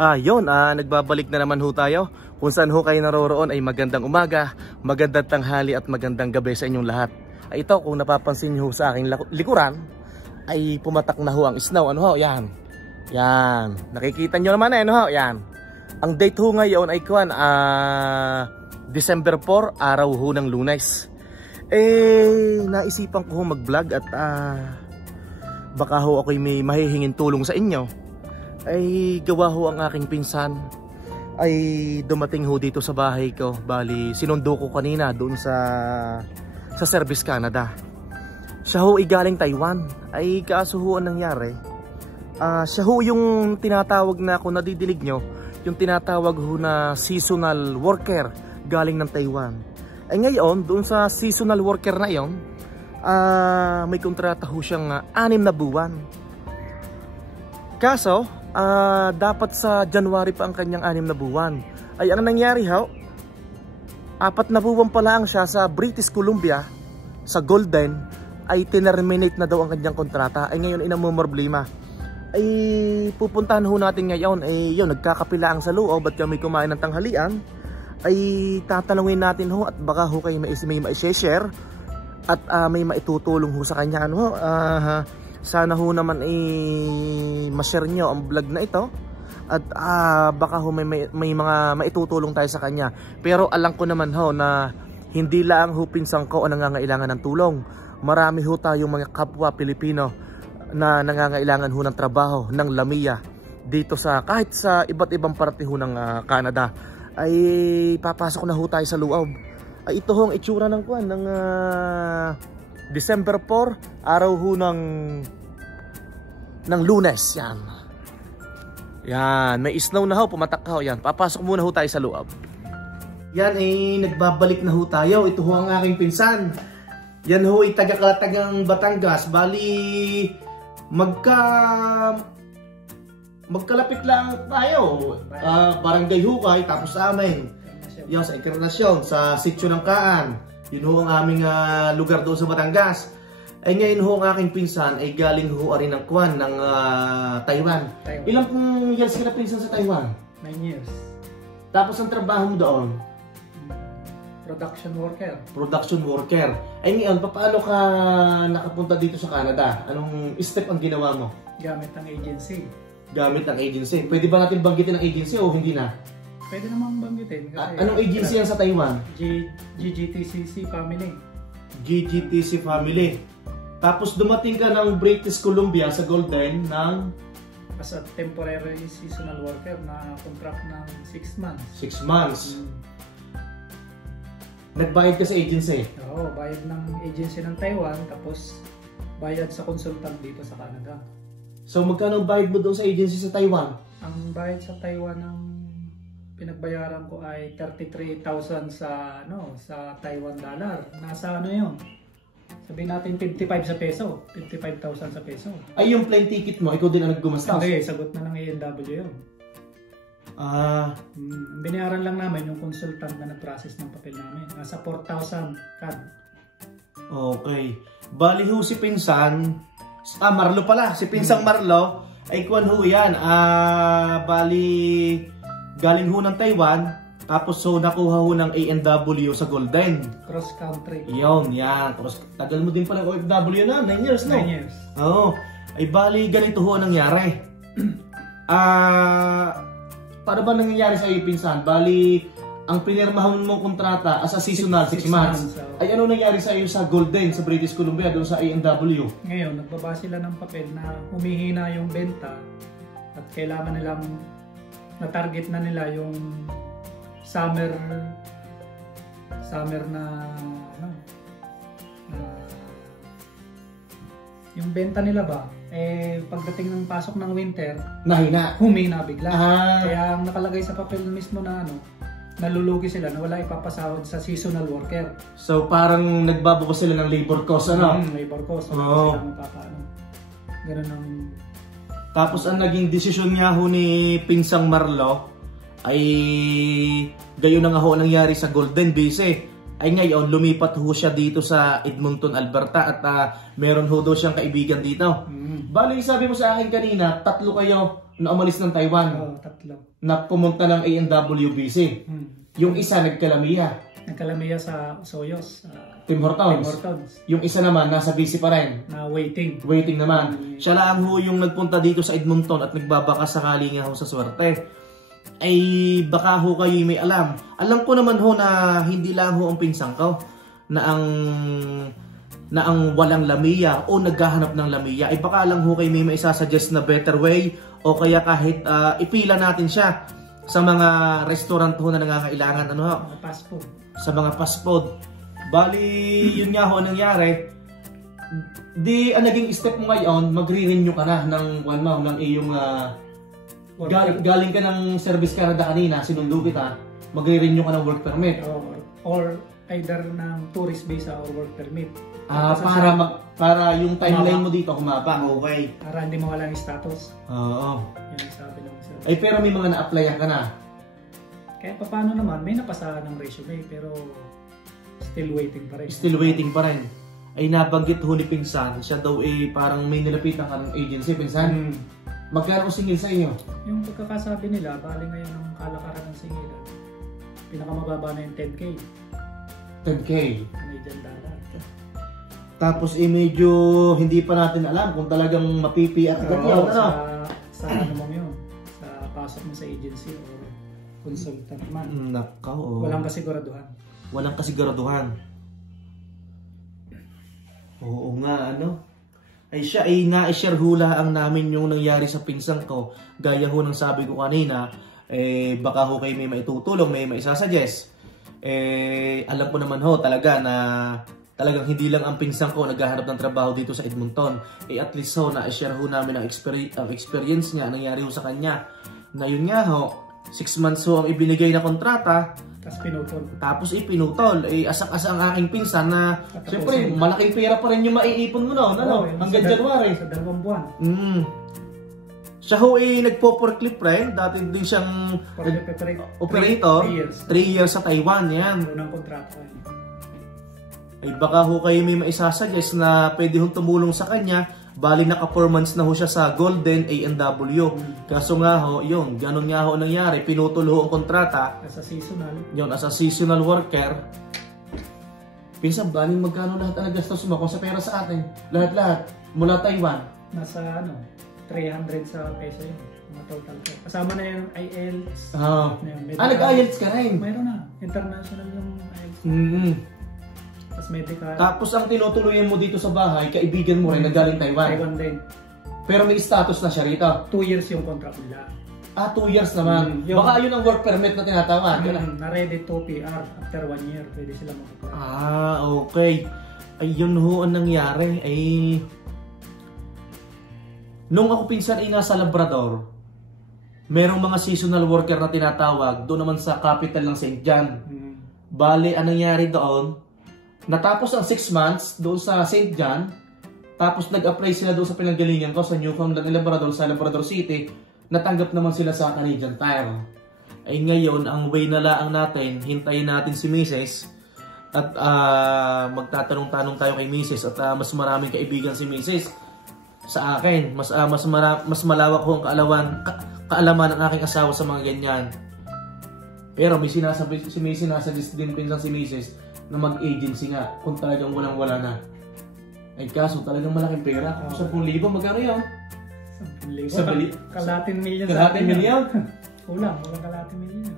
Nagbabalik na naman ho tayo. Kung saan ho kayo naroroon ay magandang umaga, magandang tanghali at magandang gabi sa inyong lahat. Ito, kung napapansin nyo sa aking likuran, ay pumatak na ho ang snow. Ano ho? Yan. Yan. Nakikita nyo naman Yan. Ang date ho ngayon ay December 4, araw ho ng Lunes. Naisipan ko ho mag-vlog at baka ho ako'y may mahihingin tulong sa inyo. Ay gawa ho ang aking pinsan ay dumating ho dito sa bahay ko. Bali sinundo ko kanina doon sa Service Canada. Siya ho ay galing Taiwan. Ay kaso ho ang nangyari, siya ho yung tinatawag na, kung nadidinig nyo, yung tinatawag ho na seasonal worker galing ng Taiwan. Ay ngayon doon sa seasonal worker na yon, may kontrata ho siyang 6 na buwan. Kaso dapat sa January pa ang kanyang 6 na buwan. Ay ang nangyari ho, 4 na buwan pa lang siya sa British Columbia, sa Golden, ay tinerminate na daw ang kanyang kontrata. Ay ngayon inamumroblema. Ay pupuntahan ho natin ngayon, nagkakapilaan sa loob at kami kumain ng tanghalian. Ay tatanungin natin ho at baka ho kayo may ma-share at may maitutulong ho sa kanya. Sana ho naman ma-share nyo ang vlog na ito at baka ho may mga maitutulong tayo sa kanya. Pero alam ko naman ho na hindi lang ho pinsang ko ang nangangailangan ng tulong. Marami ho tayong mga kapwa Pilipino na nangangailangan ho ng trabaho, ng lamia dito sa kahit sa iba't ibang parte ho ng Canada. Ay papasok na ho tayo sa loob. Ay ito ho ang itsura ng December 4, araw ho ng Lunes. Yan, may snow na ho, pumatak ho. Yan, papasok muna ho tayo sa loob. Yan, nagbabalik na ho tayo. Ito ho ang aking pinsan. Yan ho, taga-Kalatagang Batangas. Bali, magkalapit lang tayo. Barangay Hukay, tapos sa amin. Yan, sa Encarnacion, sa Sitio ng Kaan. Yun ho ang aming lugar doon sa Batangas. Ay ngayon ho ang aking pinsan ay galing ho rin ng Taiwan. Ilang years ka na pinsan sa Taiwan? 9 years. Tapos ang trabaho mo doon? Production worker. Production worker. Ay ngayon, paano ka nakapunta dito sa Canada? Anong step ang ginawa mo? Gamit ang agency. Gamit ang agency. Pwede ba natin banggitin ang agency o hindi na? Pwede namang banggitin. Kasi anong agency yan sa Taiwan? GGTCC Family. GGTC Family. Tapos dumating ka ng British Columbia sa Golden ng as a temporary seasonal worker na contract ng 6 months. 6 months. Nagbayad ka sa agency? Oo, bayad ng agency ng Taiwan, tapos bayad sa consultant dito sa Canada. So magkano bayad mo doon sa agency sa Taiwan? Ang bayad sa Taiwan ng pinagbayaran ko ay 33,000 sa Taiwan dollar. Nasa ano 'yon? Sabihin natin 55 sa peso, 55,000 sa peso. Ay yung plane ticket mo, ikaw din ang naggumastos? Hindi, sagot na ng ANW 'yon. Binayaran lang namin yung consultant na nag-process ng papel namin. Nasa 4,000 CAD. Okay. Bali ho si pinsan, Marlo pala, si pinsang Marlo ay kuwan ho yan. Bali galing ho ng Taiwan, tapos so nakuha ho ng ANW sa Golden. Cross country. Yan. Tagal mo din pala OFW na, 9 years no? 9 years. Oo. Ay bali ganito ho ang nangyari. Paano ba nangyayari sa iyo pinsan? Bali, ang pinirmahan mo kontrata as a seasonal 6 months. Ay ano nangyari sa iyo sa Golden, sa British Columbia, doon sa ANW? Ngayon, nagbaba sila ng papel na humihina yung benta at kailangan nilang na-target na nila yung summer na yung benta nila ba pagdating ng pasok ng winter humina bigla. Kaya ang nakalagay sa papel mismo na nalulugi sila na wala ipapasahod sa seasonal worker. So parang nagbabawas sila ng labor cost labor cost. Wala sila mapapano. Ganun ang. Tapos ang naging desisyon niya ho ni Pinsang Marlo ay gayon na nga ho nangyari sa Golden Base. Ay ngayon lumipat ho siya dito sa Edmonton, Alberta at meron ho daw siyang kaibigan dito. Bali sabi mo sa akin kanina, 3 kayo na umalis ng Taiwan. Oo, 3. Na pumunta ng ANWBC. Yung isa nagkalamiya. Nagkalamiya sa Soyos. Tim Hortons. Yung isa naman nasa BC pa rin. Na waiting. Waiting naman. Siya lang ho yung nagpunta dito sa Edmonton at nagbabaka sakali nga ho sa swerte. Ay baka ho kayo may alam. Alam ko naman ho na hindi lang ho ang pinsang ko na ang walang lamiya o naghahanap ng lamiya. Ay baka lang ho kayo may maisasuggest na better way o kaya kahit ipila natin siya sa mga restaurant ho na nangangailangan ano ho? Fast food. Sa mga fast food. Bali, yun nga ho nangyari. Di ang naging step mo ngayon, magre-renew ka na ng one month ng iyong galing ka ng Service Canada kanina, sinundo kita, magre-renew ka ng work permit. Or either ng tourist visa or work permit. Para yung timeline mo dito humaba. Okay. Para hindi mawala yung status. Oo. Yan ang sabi ng sir. Ay pero may mga na-applyan ka na. Kaya paano naman, may napasahan ng resume pero still waiting pa rin. Still waiting pa rin. Ay nabanggit ho ni Pinsan, siya daw parang may nilapitan ka ng agency, Pinsan. Magkano singil sa iyo? Yung pagkakasabi nila, bali ngayon ang kalakaran ng singilan. Pinakamababa na yung 10K. 10K? Canadian dollar. Tapos medyo hindi pa natin alam kung talagang mapipiat ka niya. Sa ano mo yun? Sa pasok mo sa agency o consultant man. Nakaw. Walang kasiguraduhan. Walang kasiguraduhan. Oo nga, ano? Ay siya ay na-share hula ang namin yung nangyari sa pinsang ko. Gaya ho ng sabi ko kanina, baka ho kayo may maitutulong, may maisasuggest. Alam ko naman ho talaga na talagang hindi lang ang pinsang ko naghahanap ng trabaho dito sa Edmonton. At least ho, na-share ho namin ang experience niya, nangyari ho sa kanya. Na yun nga ho, 6 months ho ang ibinigay na kontrata. Tapos pinutol. Asak-asa ang aking pinsan na siyempre malaking pera pa rin yung maiipon mo noon. Hanggang January. Sa 2 buwan. Siya ho nagpo-forklift rin. Dati din siyang operator. 3 years sa Taiwan. Yan. Unang kontrata. Ay baka ho kayo may maisasuggest na pwede hong tumulong sa kanya. Bali naka-4 months na ho siya sa Golden ANW. Kaso nga ho, yun, ganun nga ho nangyari. Pinutol ho ang kontrata. As a seasonal. Yun, as a seasonal worker. Pinsan, bali magkano lahat ang nagastos mo kung sa pera sa atin? Lahat-lahat. Mula Taiwan. Nasa 300 sa peso yun. Mga total ko. Kasama na yung IELTS. Nag-IELTS ka rin? Mayroon na. International yung IELTS. Medical. Tapos ang tinutuloyan mo dito sa bahay, kaibigan mo rin na galing Taiwan. Taiwan din. Pero may status na siya rito. 2 years yung contract nila. 2 years naman. Baka yun ang work permit na tinatawag. Na-ready to PR after 1 year. Pwede sila mag-apply. Okay. Ayun ho ang nangyari. Nung ako pinsan nasa Labrador, merong mga seasonal worker na tinatawag doon naman sa capital ng St. John. Bale, ang nangyari doon, natapos ang 6 months doon sa St. John, tapos nag-apply sila doon sa pinanggalingan ko sa Newfoundland and Labrador, sa Labrador City, natanggap naman sila sa Canadian Tire. Ay ngayon, ang way na laang natin, hintayin natin si Mrs. at magtatanong-tanong tayo kay Mrs. at mas maraming kaibigan si Mrs. sa akin. Mas malawak ho ang kaalaman ng aking asawa sa mga ganyan. Pero may sinasabi si Mrs. sinasuggest din pinsan si Mrs. na mag-agency nga kung talagang walang-wala na. Ay kaso talagang malaking pera. 10,000, magkano yun? 10,000? Kalating milyon. Kalating milyon? Walang kalating milyon.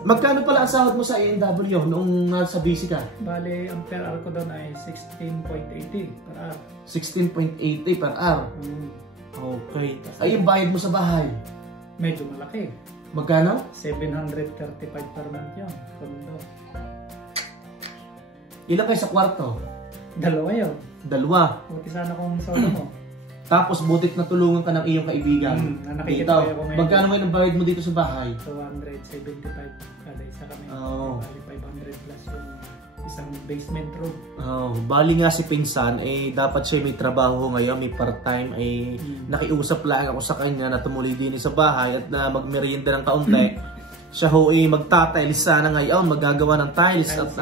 Magkano pala ang sahod mo sa ANW noong nasa BC ka? Bale, ang per hour ko doon ay 16.80 per hour. 16.80 per hour? Okay. Ay, yung bayad mo sa bahay? Medyo malaki. Magkano? 735 per month yun. Kondo. Ilan kayo sa kwarto? 2 yun. 2. Buti sana kung solo mo. Tapos butit na tulungan ka ng iyong kaibigan. Nakikita ko ngayon. Magkano ngayon ang bayad mo dito sa bahay? 275 kada isa kami. Bali 500 plus yung isang basement room. Bali nga si Pinsan, dapat siya may trabaho ngayon, may part-time. Nakiusap lang ako sa kanya na tumuli din sa bahay at na magmerienda ng kaunti. Siya ho magtatiles sana ngayon, maggagawa ng tiles at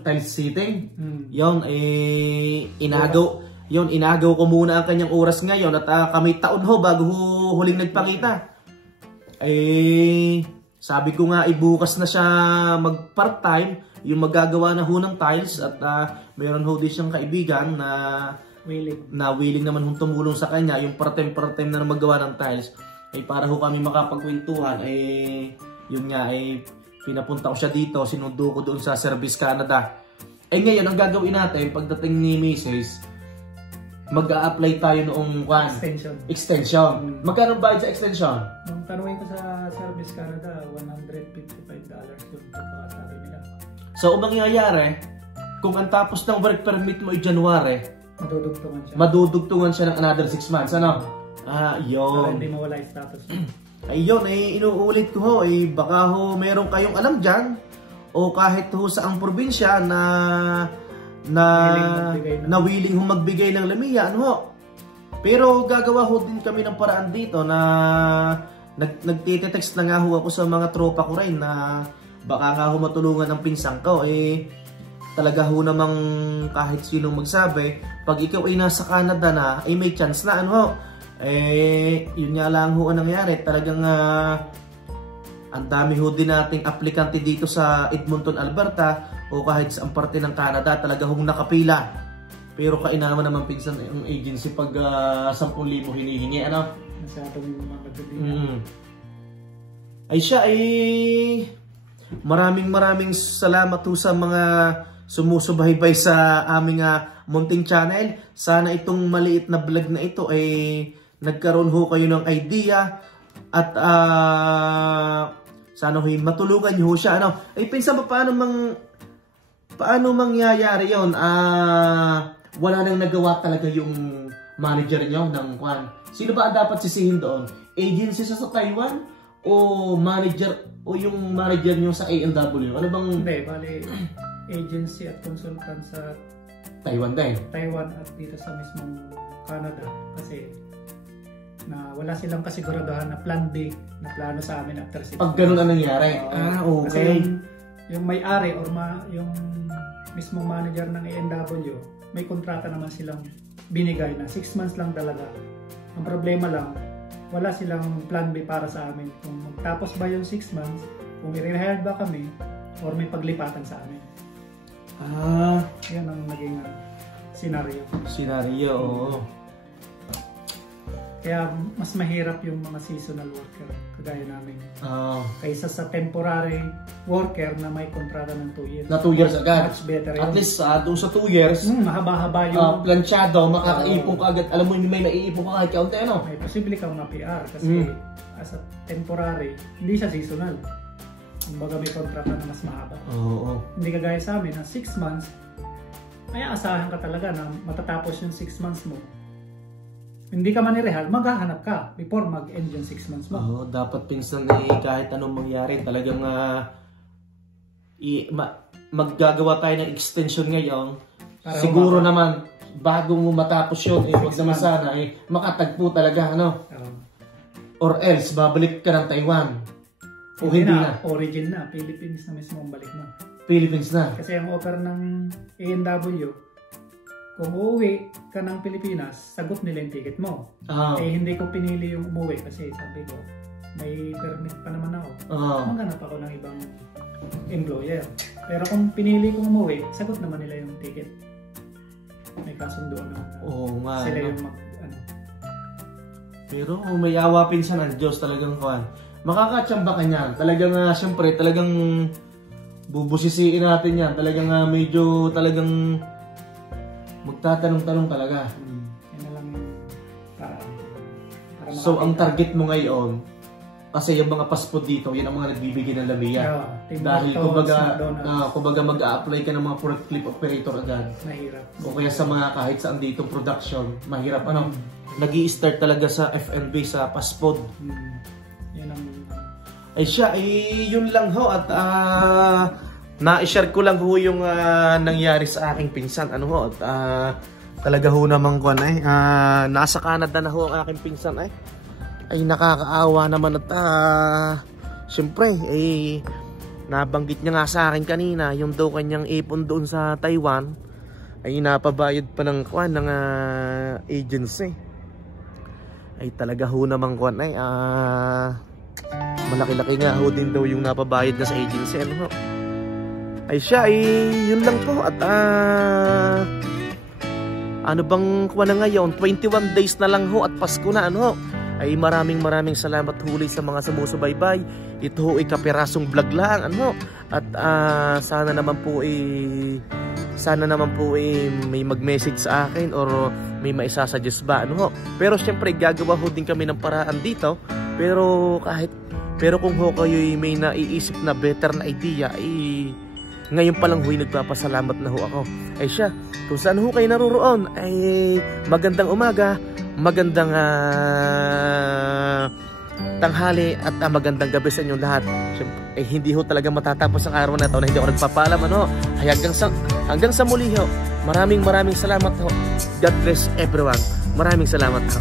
tiles sitting. Yun, Yun, inagaw ko muna ang kanyang oras ngayon at kami taon ho bago huling nagpakita. Sabi ko nga bukas na siya mag part-time, yung magagawa na ho ng tiles at mayroon ho din siyang kaibigan na willing naman hong tumulong sa kanya, yung part-time na magawa ng tiles. Para ho kami makapagkwentuhan, yun nga, pinapunta ko siya dito, sinundo ko doon sa Service Canada. Ngayon, ang gagawin natin, pagdating ni Mrs., mag-a-apply tayo noong extension. Magkano bayad sa extension? Nung tanungin ko sa Service Canada, $155 yung pagkakasabi nila. So, ang mangyayari, kung ang tapos ng work permit mo ay January, madudugtungan siya ng another 6 months. Ano? Yun. Para hindi mawala yung status mo. Ayun, inuulit ko ho, baka ho meron kayong alam dyan, o kahit ho sa ang probinsya na willing ho magbigay ng lamiya, ano ho. Pero gagawa ho din kami ng paraan dito na nagtitext na nga ho ako sa mga tropa ko rin na baka nga ho matulungan ng pinsang ko. Talaga ho namang kahit sinong magsabi, pag ikaw ay nasa Canada na, may chance na, ano ho. Yun nga lang ho ang nangyari. Talagang ang dami ho din nating aplikante dito sa Edmonton, Alberta o kahit sa parte ng Canada, talaga hong nakapila. Pero kainaman naman pinsan ang agency pag 10,000 hinihingi, ano? Masyadong mga nagbibigyan. Maraming salamat ho sa mga sumusubaybay sa aming munting channel. Sana itong maliit na vlog na ito ay nagkaroon ho kayo ng idea at sana ho matulungan nyo ho siya, ano? Pinsan pa paano mangyayari yun? Wala nang nagawa talaga yung manager nyo ng kwan. Sino ba ang dapat sisihin doon? Agency sa Taiwan? O manager? O yung manager nyo sa A&W? Ano bang... Hindi, bali agency at consultant sa Taiwan din? Taiwan at dito sa mismong Canada. Kasi wala silang kasiguraduhan na plan B na plano sa amin after 6 months. Pag ganun ang nangyari? Okay. Kasi yung may-ari or yung mismong manager ng A&W, may kontrata naman silang binigay na 6 months lang talaga. Ang problema lang, wala silang plan B para sa amin. Kung magtapos ba yung 6 months, kung i-rehire ba kami, or may paglipatan sa amin. Yan ang naging scenario. Oo. Kaya mas mahirap yung mga seasonal worker kagaya namin. Kaysa sa temporary worker na may kontrata ng 2 years. Na 2 years agad. Much better At yun. least doon sa 2 years, mahaba-haba yung planchado, makakaipon ka agad. Alam mo, may maiipon ka kahit kaunti, ano? May posible kang ma-PR kasi as a temporary, hindi siya seasonal. Kumbaga may kontrata na mas mahaba. Hindi kagaya sa amin na 6 months, ay asahan ka talaga na matatapos yung 6 months mo. Hindi ka man i-rehal, maghahanap ka before mag-end yung 6 months mo. Dapat pinsan kahit anong mangyari, talagang maggagawa tayo ng extension ngayon. Para siguro naman, bago mo matapos yun, wag naman sana, makatagpo talaga, ano? Or else, babalik ka ng Taiwan. O hindi na. Origin na, Philippines na mismo ang balik mo. Philippines na. Kasi ang offer ng A&W, kung uuwi ka ng Pilipinas, sagot nila yung ticket mo. Hindi ko pinili yung umuwi kasi sabi ko, may permit pa naman ako. Maghanap ako ng ibang employer. Pero kung pinili kong umuwi, sagot naman nila yung ticket. May kasunduan naman. Sila yung Pero may awa pinsan ng Diyos talagang kuhan. Makakatsamba ka niyan. Talagang siyempre, talagang bubusisiin natin yan. Talagang medyo talagang magtatanong-tanong talaga. Yan na lang para so, ang target mo ngayon, kasi yung mga passport dito, yan ang mga nagbibigay ng lamiya. Dahil kumbaga mag-a-apply ka ng mga forklift operator agad. Mahirap. O kaya sa mga kahit saan dito production, mahirap. Nag-i-start talaga sa FNB, sa passport. Yan ang... Yun lang ho. At na-share ko lang ho yung nangyari sa aking pinsan. Talaga ho naman ko nasa Canada na ho ang aking pinsan ay nakakaawa naman at syempre nabanggit niya nga sa akin kanina yung daw kanyang ipon doon sa Taiwan ay napabayad pa ng kuan ng agency. Ay talaga ho namang kuan ay malaki-laki nga ho din daw yung napabayad na sa agency. Ano ho? Ay siya ay yun lang po. At ano bang kuan na ngayon, 21 days na lang ho at Pasko na. Ano ho? Ay maraming salamat huli sa mga sumusubaybay. Ito ho ay kapirasong vlog lang. Ano? At sana naman po may mag-message sa akin or may maisasuggest ba. Ano ho? Pero syempre gagawa ho din kami ng paraan dito. Pero kung ho kayo may naiisip na better na idea, ngayon pa lang ho'y nagpapasalamat na ho ako. Ay siya, kung saan ho kayo naroroon, ay magandang umaga, magandang tanghali at magandang gabi sa inyong lahat. Siyempre, hindi ho talaga matatapos ang araw na ito na hindi ako nagpapaalam. Ano? Ay hanggang sa muli ho. Maraming salamat ho. God bless everyone. Maraming salamat ho.